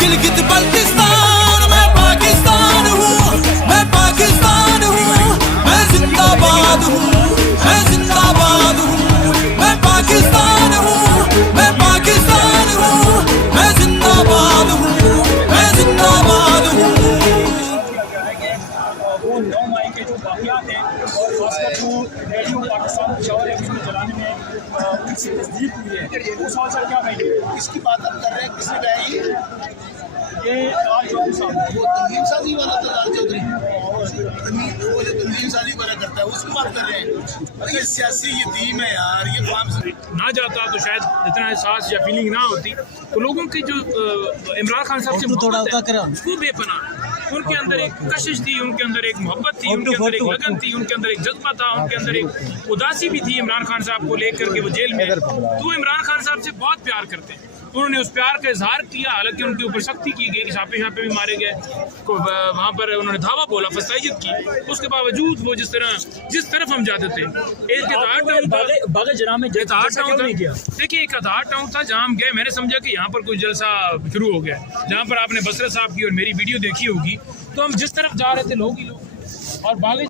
गिलगित बल्तिस्तान मैं पाकिस्तान हूँ, मैं पाकिस्तान हूँ, मैं जिंदाबाद हूँ, मैं जिंदाबाद हूँ, मैं पाकिस्तान हूँ, मैं पाकिस्तान हूँ, मैं जिंदाबाद हूँ, मैं जिंदाबाद हूँ। वो 9 मई के जो वाक़यात हैं और खासकर जो रेडियो पाकिस्तान पेशावर है उसको जलाने में उनसे तस्दीक हुई है, उस हाल से क्या कहेंगे? किसकी बात आप कर रहे हैं, किसने कहा ये लाल चौधरी साहब वो तंजीम साजी वाला तो लाल चौधरी वो जो तंजीम साजी वाला करता है उसकी बात कर रहे हैं। अरे ये सियासी यतीम है यार, ये काम से ना जाता तो शायद इतना एहसास या फीलिंग ना होती। तो लोगों की जो इमरान खान साहब से मोहब्बत है वो बेपनाह, उनके अंदर एक कशिश थी, उनके अंदर एक मोहब्बत थी, उनके अंदर एक लगन थी, उनके अंदर एक जज्बा था, उनके अंदर एक उदासी भी थी इमरान खान साहब को लेकर के वो जेल में। तो इमरान खान साहब से बहुत प्यार करते हैं, उन्होंने उस प्यार का इजहार किया। हालांकि उनके ऊपर सख्ती की गई कि छापे भी मारे गए, वहाँ पर उन्होंने धावा बोला, फसाइयत की। उसके बावजूद वो जिस तरफ हम जाते थे, एक देखिए एक आधार टाउन था जहाँ हम गए। मैंने समझा कि यहाँ पर कोई जलसा शुरू हो गया, जहाँ पर आपने बसरत साहब की और मेरी वीडियो देखी होगी। तो हम जिस तरफ जा रहे थे लोग ही लोग, और बागे